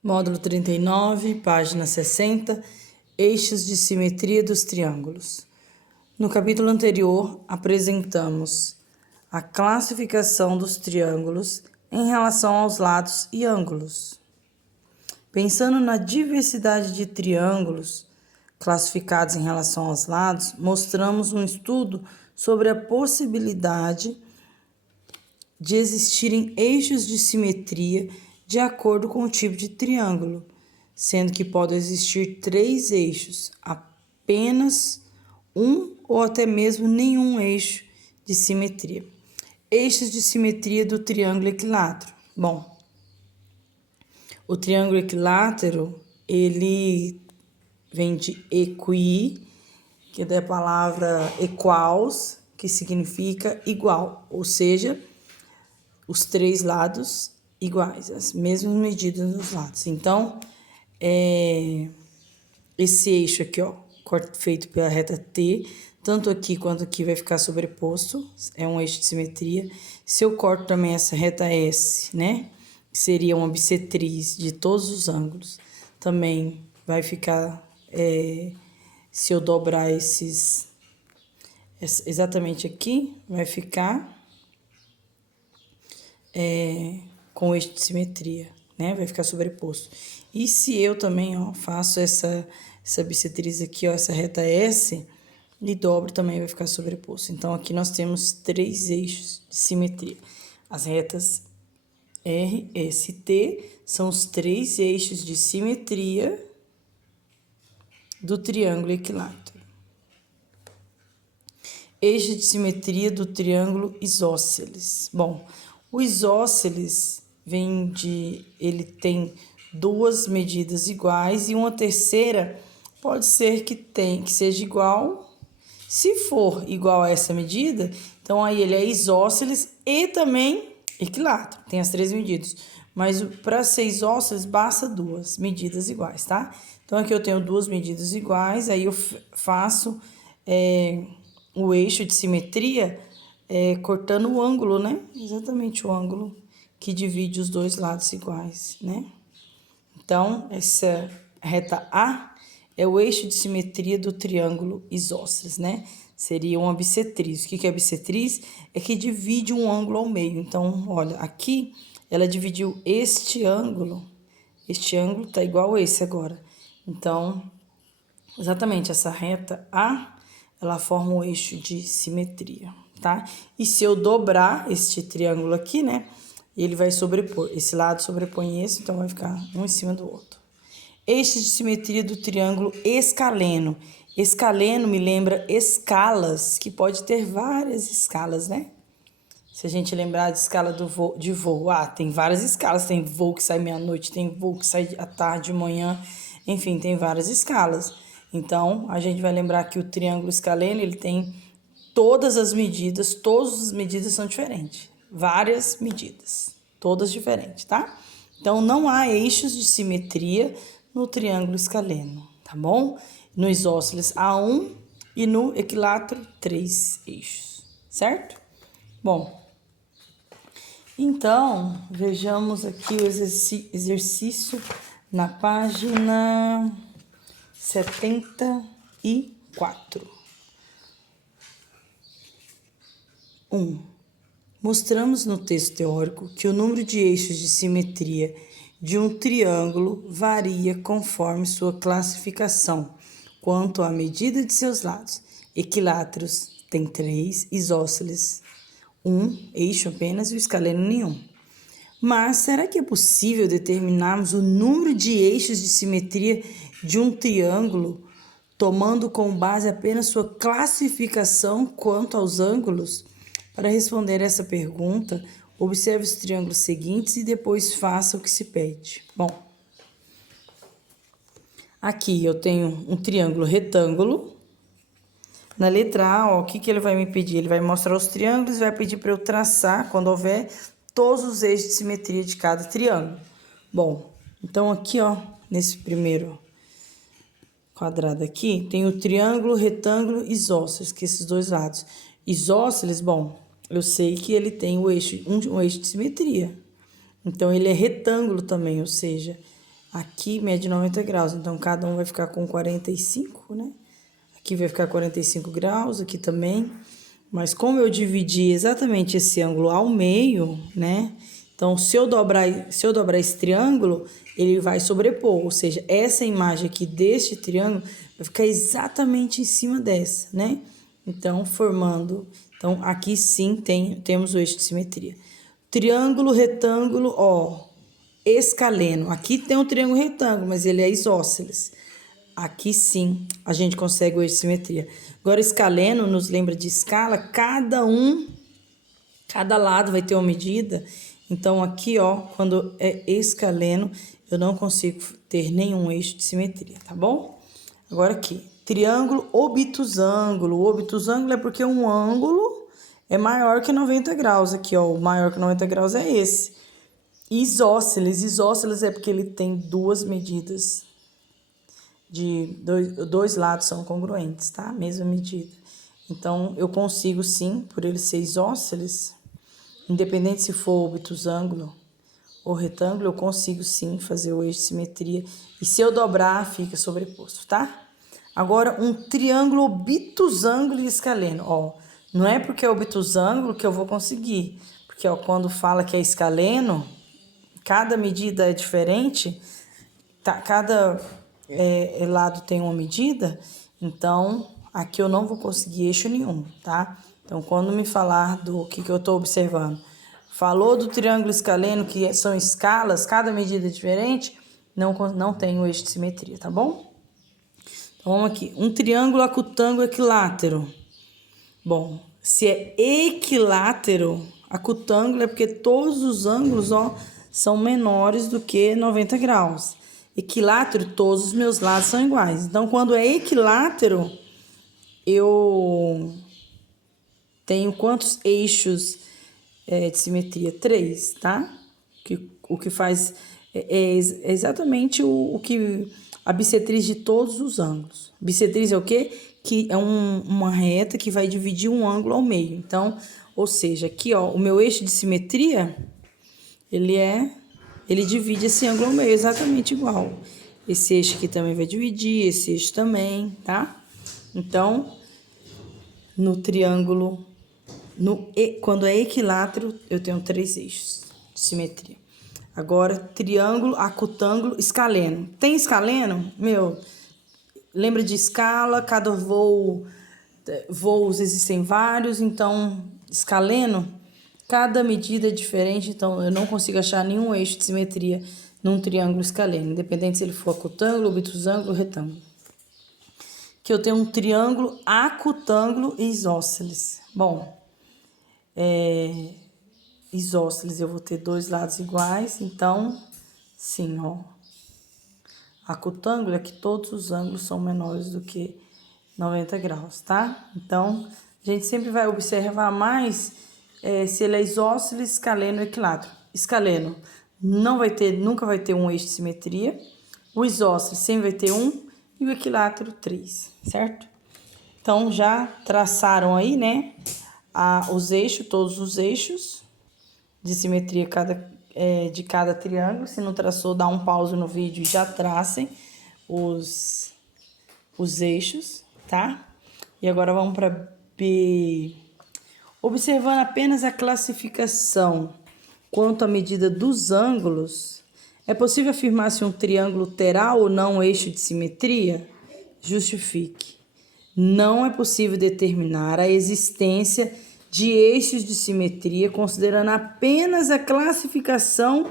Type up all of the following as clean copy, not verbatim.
Módulo 39, página 60, eixos de simetria dos triângulos. No capítulo anterior, apresentamos a classificação dos triângulos em relação aos lados e ângulos. Pensando na diversidade de triângulos classificados em relação aos lados, mostramos um estudo sobre a possibilidade de existirem eixos de simetria de acordo com o tipo de triângulo, sendo que podem existir 3 eixos, apenas um ou até mesmo nenhum eixo de simetria. Eixos de simetria do triângulo equilátero. Bom, o triângulo equilátero, ele vem de equi, que é da palavra equals, que significa igual, ou seja, os 3 lados iguais, as mesmas medidas dos lados. Então, esse eixo aqui, ó, feito pela reta T, tanto aqui quanto aqui vai ficar sobreposto, é um eixo de simetria. Se eu corto também essa reta S, né, que seria uma bissetriz de todos os ângulos, também vai ficar, se eu dobrar exatamente aqui, vai ficar com o eixo de simetria, né? Vai ficar sobreposto. E se eu também, ó, faço essa bissetriz aqui, ó, essa reta S, e dobro, também vai ficar sobreposto. Então, aqui nós temos 3 eixos de simetria. As retas R, S e T são os 3 eixos de simetria do triângulo equilátero. Eixo de simetria do triângulo isósceles. Bom, o isósceles ele tem 2 medidas iguais e uma terceira pode ser que seja igual. Se for igual a essa medida, então aí ele é isósceles e também equilátero. Tem as 3 medidas. Mas para ser isósceles, basta 2 medidas iguais, tá? Então aqui eu tenho 2 medidas iguais, aí eu faço o eixo de simetria cortando o ângulo, né? Exatamente o ângulo que divide os 2 lados iguais, né? Então, essa reta A é o eixo de simetria do triângulo isósceles, né? Seria uma bissetriz. O que é bissetriz? É que divide um ângulo ao meio. Então, olha, aqui ela dividiu este ângulo tá igual a esse agora. Então, exatamente essa reta A, ela forma um eixo de simetria, tá? E se eu dobrar este triângulo aqui, né? Ele vai sobrepor, esse lado sobrepõe esse, então vai ficar um em cima do outro. Eixo de simetria do triângulo escaleno. Escaleno me lembra escalas, que pode ter várias escalas, né? Se a gente lembrar de escala de voo, tem várias escalas. Tem voo que sai meia-noite, tem voo que sai à tarde, de manhã, enfim, tem várias escalas. Então, a gente vai lembrar que o triângulo escaleno, ele tem todas as medidas são diferentes. Várias medidas, todas diferentes, tá? Então, não há eixos de simetria no triângulo escaleno, tá bom? No isósceles há 1 e no equilátero 3 eixos, certo? Bom, então, vejamos aqui o exercício na página 74. 1. Mostramos no texto teórico que o número de eixos de simetria de um triângulo varia conforme sua classificação quanto à medida de seus lados. Equiláteros tem 3, isósceles 1 eixo apenas e o escaleno nenhum. Mas será que é possível determinarmos o número de eixos de simetria de um triângulo tomando como base apenas sua classificação quanto aos ângulos? Para responder essa pergunta, observe os triângulos seguintes e depois faça o que se pede. Bom, aqui eu tenho um triângulo retângulo. Na letra A, ó, o que ele vai me pedir? Ele vai mostrar os triângulos e vai pedir para eu traçar, quando houver, todos os eixos de simetria de cada triângulo. Bom, então aqui, ó, nesse primeiro quadrado aqui, tem o triângulo, retângulo e isósceles, que esses 2 lados. Isósceles, bom, eu sei que ele tem um eixo de simetria. Então, ele é retângulo também, ou seja, aqui mede 90 graus, então cada um vai ficar com 45, né? Aqui vai ficar 45 graus, aqui também. Mas como eu dividi exatamente esse ângulo ao meio, né? Então, se eu dobrar esse triângulo, ele vai sobrepor. Ou seja, essa imagem aqui deste triângulo vai ficar exatamente em cima dessa, né? Então, formando... Então, aqui sim temos o eixo de simetria. Triângulo, retângulo, ó, escaleno. Aqui tem um triângulo retângulo, mas ele é isósceles. Aqui sim a gente consegue o eixo de simetria. Agora, escaleno nos lembra de escala, cada lado vai ter uma medida. Então, aqui, ó, quando é escaleno, eu não consigo ter nenhum eixo de simetria, tá bom? Agora aqui, triângulo obtusângulo. O obtusângulo é porque um ângulo é maior que 90 graus. Aqui, ó, o maior que 90 graus é esse. Isósceles. Isósceles é porque ele tem duas medidas. Dois lados são congruentes, tá? Mesma medida. Então, eu consigo sim, por ele ser isósceles, independente se for obtusângulo ou retângulo, eu consigo sim fazer o eixo de simetria. E se eu dobrar, fica sobreposto, tá? Agora, um triângulo obtusângulo e escaleno. Ó, não é porque é obtusângulo que eu vou conseguir. Porque, ó, quando fala que é escaleno, cada medida é diferente, tá? Cada lado tem uma medida, então aqui eu não vou conseguir eixo nenhum, tá? Então, quando me falar do que eu tô observando, falou do triângulo escaleno, que são escalas, cada medida é diferente, não tem o eixo de simetria, tá bom? Então, vamos aqui. Um triângulo acutângulo equilátero. Bom, se é equilátero, acutângulo é porque todos os ângulos, ó, são menores do que 90 graus. Equilátero, todos os meus lados são iguais. Então, quando é equilátero, eu tenho quantos eixos de simetria? 3, tá? O que faz é exatamente o que a bissetriz de todos os ângulos. Bissetriz é o quê? Que é uma reta que vai dividir um ângulo ao meio. Então, ou seja, aqui, ó, o meu eixo de simetria, ele divide esse ângulo ao meio, exatamente igual. Esse eixo aqui também vai dividir, esse eixo também, tá? Então, no triângulo, quando é equilátero, eu tenho 3 eixos de simetria. Agora, triângulo, acutângulo, escaleno. Tem escaleno? Lembra de escala, cada voos existem vários, então, escaleno... Cada medida é diferente, então eu não consigo achar nenhum eixo de simetria num triângulo escaleno, independente se ele for acutângulo, obtusângulo ou retângulo. Que eu tenho um triângulo acutângulo e isósceles. Bom, isósceles eu vou ter dois lados iguais, então, sim, ó. Acutângulo é que todos os ângulos são menores do que 90 graus, tá? Então, a gente sempre vai observar mais... se ele é isósceles, escaleno ou equilátero. Escaleno nunca vai ter um eixo de simetria. O isósceles sempre vai ter um e o equilátero 3, certo? Então, já traçaram aí, né, os eixos, todos os eixos de simetria de cada triângulo. Se não traçou, dá um pause no vídeo e já tracem os eixos, tá? E agora vamos para B. Observando apenas a classificação quanto à medida dos ângulos, é possível afirmar se um triângulo terá ou não eixo de simetria? Justifique. Não é possível determinar a existência de eixos de simetria considerando apenas a classificação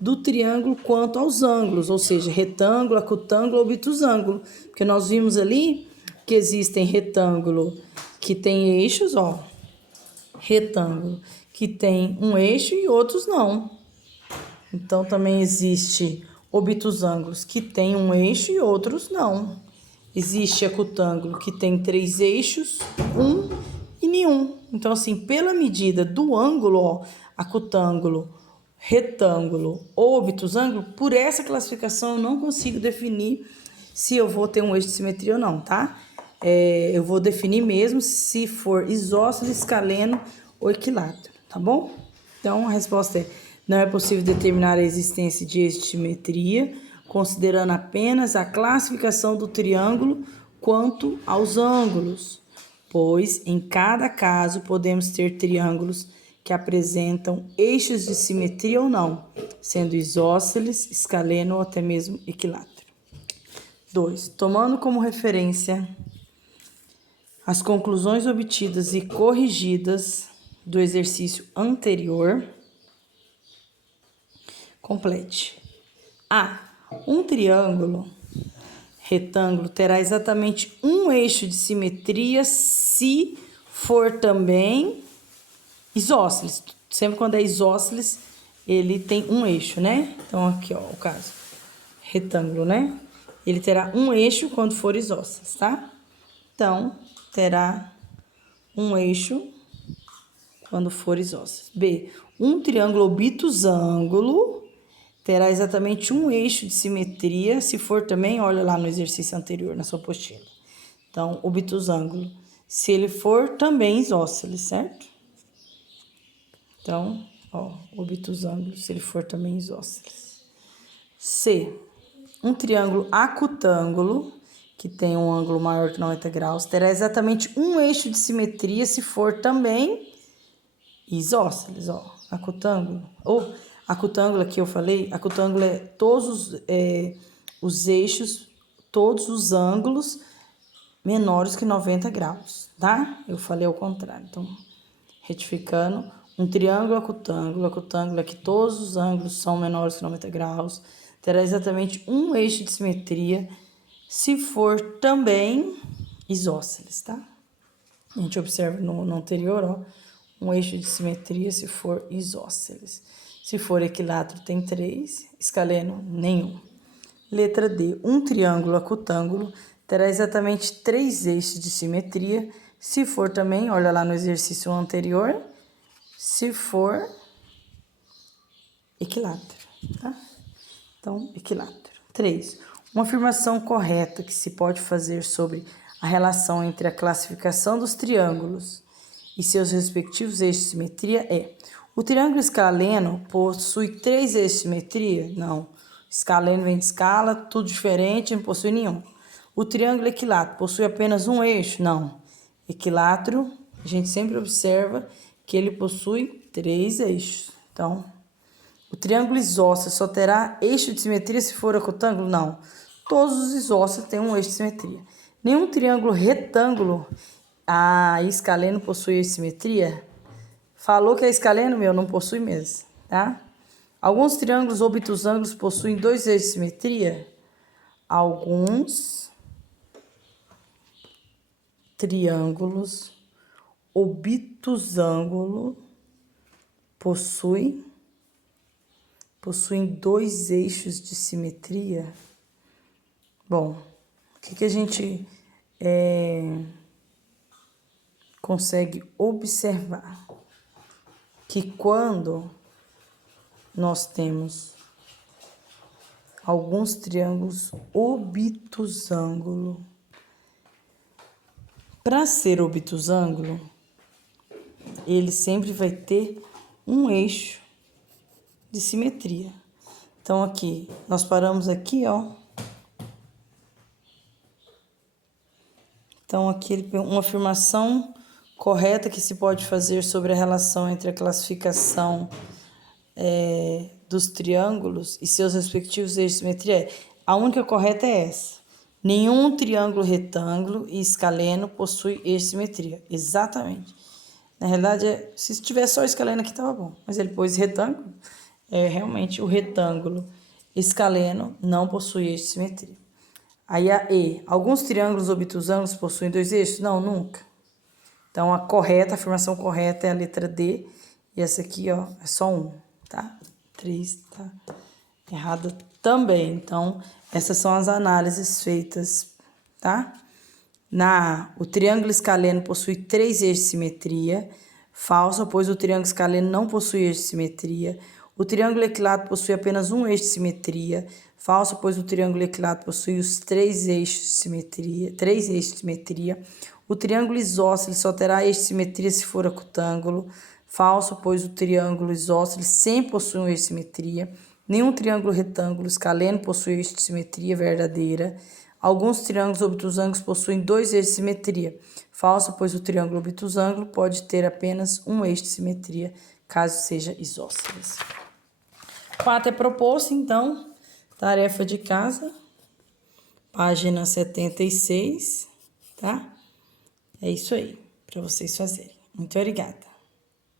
do triângulo quanto aos ângulos, ou seja, retângulo, acutângulo ou obtusângulo. Porque nós vimos ali que existem retângulo que tem eixos, ó. Retângulo que tem um eixo e outros não. Então, também existe obtusângulos que tem um eixo e outros não. Existe acutângulo que tem 3 eixos, um e nenhum. Então, assim, pela medida do ângulo, ó, acutângulo, retângulo ou obtusângulo, por essa classificação eu não consigo definir se eu vou ter um eixo de simetria ou não, tá? Eu vou definir mesmo se for isósceles, escaleno ou equilátero, tá bom? Então, a resposta é: não é possível determinar a existência de eixo de simetria considerando apenas a classificação do triângulo quanto aos ângulos, pois em cada caso podemos ter triângulos que apresentam eixos de simetria ou não, sendo isósceles, escaleno ou até mesmo equilátero. 2. Tomando como referência as conclusões obtidas e corrigidas do exercício anterior, complete. A. Um triângulo retângulo terá exatamente um eixo de simetria se for também isósceles. Sempre quando é isósceles, ele tem um eixo, né? Então, aqui, ó, o caso. Retângulo, né? Ele terá um eixo quando for isósceles, tá? Então, terá um eixo quando for isósceles. B. Um triângulo obtusângulo terá exatamente um eixo de simetria, se for também, olha lá no exercício anterior, na sua apostila. Então, obtusângulo, se ele for também isósceles, certo? Então, ó, obtusângulo, se ele for também isósceles. C. Um triângulo acutângulo, que tem um ângulo maior que 90 graus, terá exatamente um eixo de simetria, se for também isósceles, ó, acutângulo. Ou acutângulo aqui eu falei, acutângulo é todos os eixos, todos os ângulos menores que 90 graus, tá? Eu falei ao contrário, então, retificando, um triângulo acutângulo é que todos os ângulos são menores que 90 graus, terá exatamente um eixo de simetria, se for também isósceles, tá? A gente observa no anterior, ó, um eixo de simetria se for isósceles. Se for equilátero, tem 3, escaleno, nenhum. Letra D. Um triângulo acutângulo terá exatamente 3 eixos de simetria, se for também, olha lá no exercício anterior, se for equilátero, tá? Então, equilátero. 3. Uma afirmação correta que se pode fazer sobre a relação entre a classificação dos triângulos e seus respectivos eixos de simetria é: o triângulo escaleno possui 3 eixos de simetria? Não. Escaleno vem de escala, tudo diferente, não possui nenhum. O triângulo equilátero possui apenas um eixo? Não. Equilátero, a gente sempre observa que ele possui 3 eixos. Então, o triângulo isósceles só terá eixo de simetria se for acutângulo? Não. Todos os isósceles têm um eixo de simetria. Nenhum triângulo retângulo escaleno possui eixo de simetria? Falou que é escaleno, meu, não possui mesmo, tá? Alguns triângulos obtusângulos possuem 2 eixos de simetria? Alguns triângulos obtusângulos possuem 2 eixos de simetria? Bom, o que a gente consegue observar? Que quando nós temos alguns triângulos obtusângulo, para ser obtusângulo, ele sempre vai ter um eixo de simetria. Então, aqui, nós paramos aqui, ó. Então, aqui, uma afirmação correta que se pode fazer sobre a relação entre a classificação dos triângulos e seus respectivos eixos de simetria. A única correta é essa. Nenhum triângulo retângulo e escaleno possui eixo de simetria. Exatamente. Na realidade, se tivesse só escaleno aqui, estava bom. Mas ele pôs retângulo. Realmente, o retângulo escaleno não possui eixo de simetria. Aí a E. Alguns triângulos obtusângulos possuem 2 eixos? Não, nunca. Então, a afirmação correta é a letra D. E essa aqui, ó, é só 1, tá? 3 tá errada também. Então, essas são as análises feitas, tá? Na A, o triângulo escaleno possui 3 eixos de simetria. Falso, pois o triângulo escaleno não possui eixo de simetria. O triângulo equilátero possui apenas um eixo de simetria. Falso, pois o triângulo equilátero possui os 3 eixos de simetria. 3 eixos de simetria. O triângulo isósceles só terá eixo de simetria se for acutângulo. Falso, pois o triângulo isósceles sempre possui um eixo de simetria. Nenhum triângulo retângulo escaleno possui eixo de simetria verdadeira. Alguns triângulos obtusângulos possuem dois eixos de simetria. Falso, pois o triângulo obtusângulo pode ter apenas um eixo de simetria, caso seja isósceles. 4 é proposto, então, tarefa de casa, página 76, tá? É isso aí, para vocês fazerem. Muito obrigada.